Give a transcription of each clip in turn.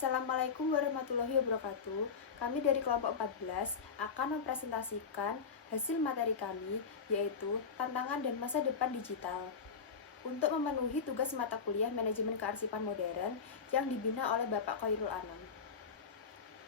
Assalamualaikum warahmatullahi wabarakatuh. Kami dari kelompok 14 akan mempresentasikan hasil materi kami, yaitu tantangan dan masa depan digital. Untuk memenuhi tugas mata kuliah manajemen kearsipan modern yang dibina oleh Bapak Khairul Anam.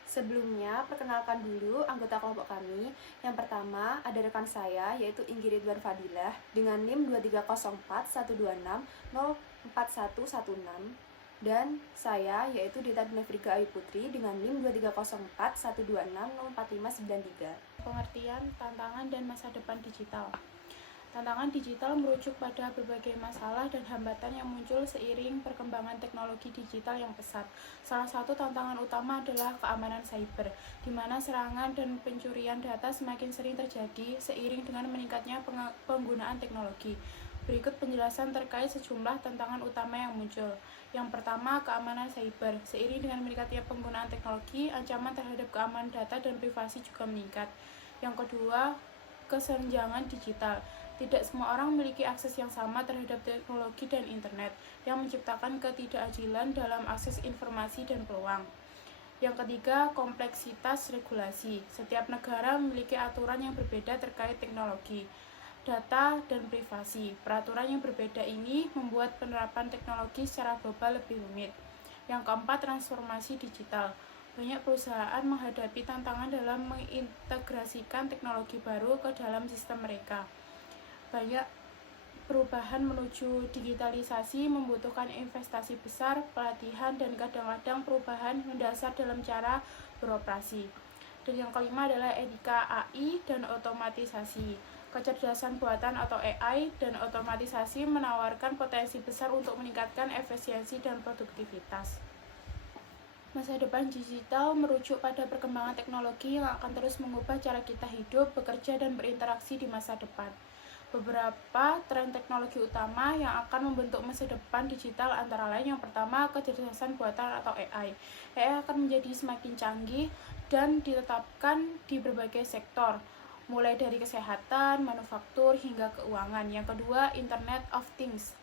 Sebelumnya, perkenalkan dulu anggota kelompok kami. Yang pertama ada rekan saya, yaitu Ingrid Ridwan Fadilah dengan NIM 2304126 dan saya, yaitu Dita Dinefriga Ayu Putri dengan NIM 2304126045993. Pengertian, tantangan, dan masa depan digital. Tantangan digital merujuk pada berbagai masalah dan hambatan yang muncul seiring perkembangan teknologi digital yang pesat. Salah satu tantangan utama adalah keamanan cyber, di mana serangan dan pencurian data semakin sering terjadi seiring dengan meningkatnya penggunaan teknologi. Berikut penjelasan terkait sejumlah tantangan utama yang muncul. Yang pertama, keamanan cyber. Seiring dengan meningkatnya penggunaan teknologi, ancaman terhadap keamanan data dan privasi juga meningkat. Yang kedua, kesenjangan digital. Tidak semua orang memiliki akses yang sama terhadap teknologi dan internet, yang menciptakan ketidakadilan dalam akses informasi dan peluang. Yang ketiga, kompleksitas regulasi. Setiap negara memiliki aturan yang berbeda terkait teknologi, data, dan privasi. Peraturan yang berbeda ini membuat penerapan teknologi secara global lebih rumit. Yang keempat, transformasi digital. Banyak perusahaan menghadapi tantangan dalam mengintegrasikan teknologi baru ke dalam sistem mereka. Banyak perubahan menuju digitalisasi membutuhkan investasi besar, pelatihan, dan kadang-kadang perubahan mendasar dalam cara beroperasi. Dan yang kelima adalah etika AI dan otomatisasi. Kecerdasan buatan atau AI dan otomatisasi menawarkan potensi besar untuk meningkatkan efisiensi dan produktivitas. Masa depan digital merujuk pada perkembangan teknologi yang akan terus mengubah cara kita hidup, bekerja, dan berinteraksi di masa depan. Beberapa tren teknologi utama yang akan membentuk masa depan digital antara lain yang pertama, kecerdasan buatan atau AI. AI akan menjadi semakin canggih dan ditetapkan di berbagai sektor, mulai dari kesehatan, manufaktur, hingga keuangan. Yang kedua, Internet of Things.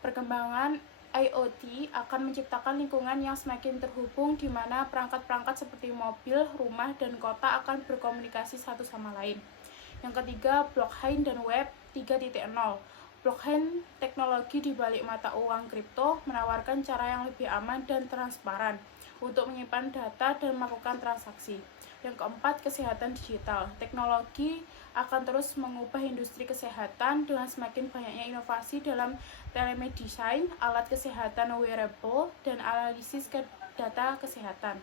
Perkembangan IoT akan menciptakan lingkungan yang semakin terhubung di mana perangkat-perangkat seperti mobil, rumah, dan kota akan berkomunikasi satu sama lain. Yang ketiga, blockchain dan web 3.0. Blockchain, teknologi di balik mata uang kripto, menawarkan cara yang lebih aman dan transparan untuk menyimpan data dan melakukan transaksi. Yang keempat, kesehatan digital. Teknologi akan terus mengubah industri kesehatan dengan semakin banyaknya inovasi dalam telemedicine, alat kesehatan wearable, dan analisis data kesehatan.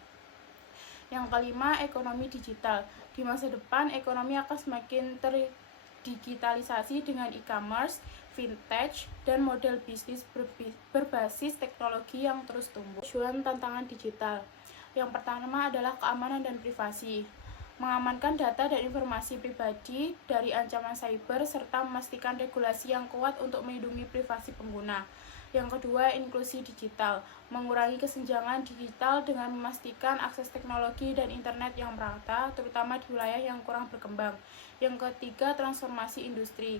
Yang kelima, ekonomi digital. Di masa depan, ekonomi akan semakin terdigitalisasi dengan e-commerce, fintech, dan model bisnis berbasis teknologi yang terus tumbuh. Tujuan tantangan digital. Yang pertama adalah keamanan dan privasi. Mengamankan data dan informasi pribadi dari ancaman cyber serta memastikan regulasi yang kuat untuk melindungi privasi pengguna. Yang kedua, inklusi digital. Mengurangi kesenjangan digital dengan memastikan akses teknologi dan internet yang merata, terutama di wilayah yang kurang berkembang. Yang ketiga, transformasi industri.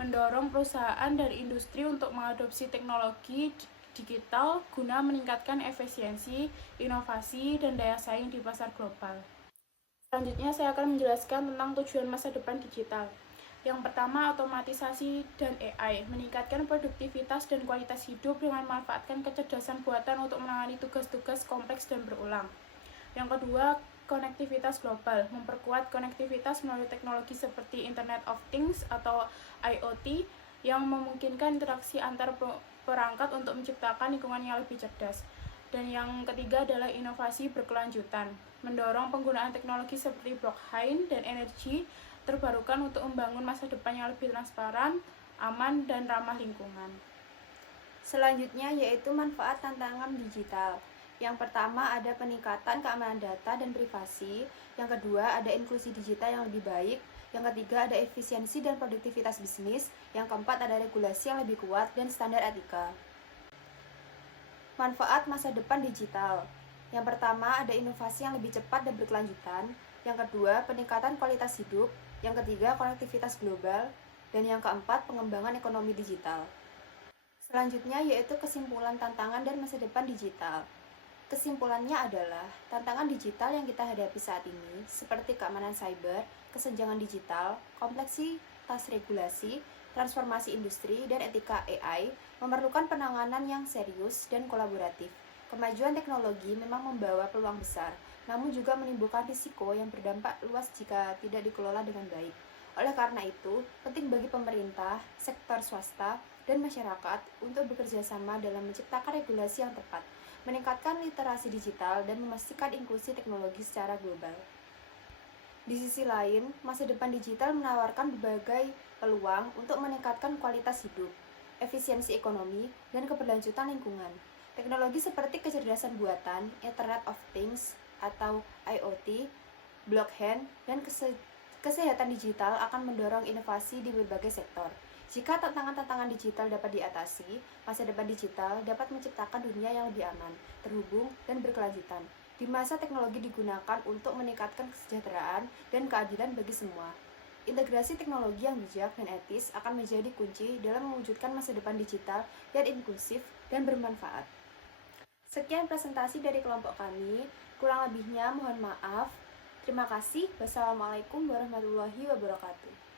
Mendorong perusahaan dan industri untuk mengadopsi teknologi digital guna meningkatkan efisiensi, inovasi, dan daya saing di pasar global. Selanjutnya saya akan menjelaskan tentang tujuan masa depan digital. Yang pertama, otomatisasi dan AI, meningkatkan produktivitas dan kualitas hidup dengan memanfaatkan kecerdasan buatan untuk menangani tugas-tugas kompleks dan berulang. Yang kedua, konektivitas global, memperkuat konektivitas melalui teknologi seperti Internet of Things atau IoT yang memungkinkan interaksi antar perangkat untuk menciptakan lingkungan yang lebih cerdas. Dan yang ketiga adalah inovasi berkelanjutan, mendorong penggunaan teknologi seperti blockchain dan energi terbarukan untuk membangun masa depan yang lebih transparan, aman, dan ramah lingkungan. Selanjutnya yaitu manfaat tantangan digital. Yang pertama ada peningkatan keamanan data dan privasi. Yang kedua ada inklusi digital yang lebih baik. Yang ketiga ada efisiensi dan produktivitas bisnis. Yang keempat ada regulasi yang lebih kuat dan standar etika. Manfaat masa depan digital. Yang pertama ada inovasi yang lebih cepat dan berkelanjutan. Yang kedua peningkatan kualitas hidup. Yang ketiga konektivitas global. Dan yang keempat pengembangan ekonomi digital. Selanjutnya yaitu kesimpulan tantangan dan masa depan digital. Kesimpulannya adalah, tantangan digital yang kita hadapi saat ini, seperti keamanan cyber, kesenjangan digital, kompleksitas regulasi, transformasi industri, dan etika AI, memerlukan penanganan yang serius dan kolaboratif. Kemajuan teknologi memang membawa peluang besar, namun juga menimbulkan risiko yang berdampak luas jika tidak dikelola dengan baik. Oleh karena itu, penting bagi pemerintah, sektor swasta, dan masyarakat untuk bekerja sama dalam menciptakan regulasi yang tepat, meningkatkan literasi digital, dan memastikan inklusi teknologi secara global. Di sisi lain, masa depan digital menawarkan berbagai peluang untuk meningkatkan kualitas hidup, efisiensi ekonomi, dan keberlanjutan lingkungan. Teknologi seperti kecerdasan buatan, Internet of Things atau IoT, blockchain, dan kesehatan digital akan mendorong inovasi di berbagai sektor. Jika tantangan-tantangan digital dapat diatasi, masa depan digital dapat menciptakan dunia yang lebih aman, terhubung, dan berkelanjutan. Di masa teknologi digunakan untuk meningkatkan kesejahteraan dan keadilan bagi semua. Integrasi teknologi yang bijak dan etis akan menjadi kunci dalam mewujudkan masa depan digital yang inklusif dan bermanfaat. Sekian presentasi dari kelompok kami, kurang lebihnya mohon maaf. Terima kasih. Wassalamualaikum warahmatullahi wabarakatuh.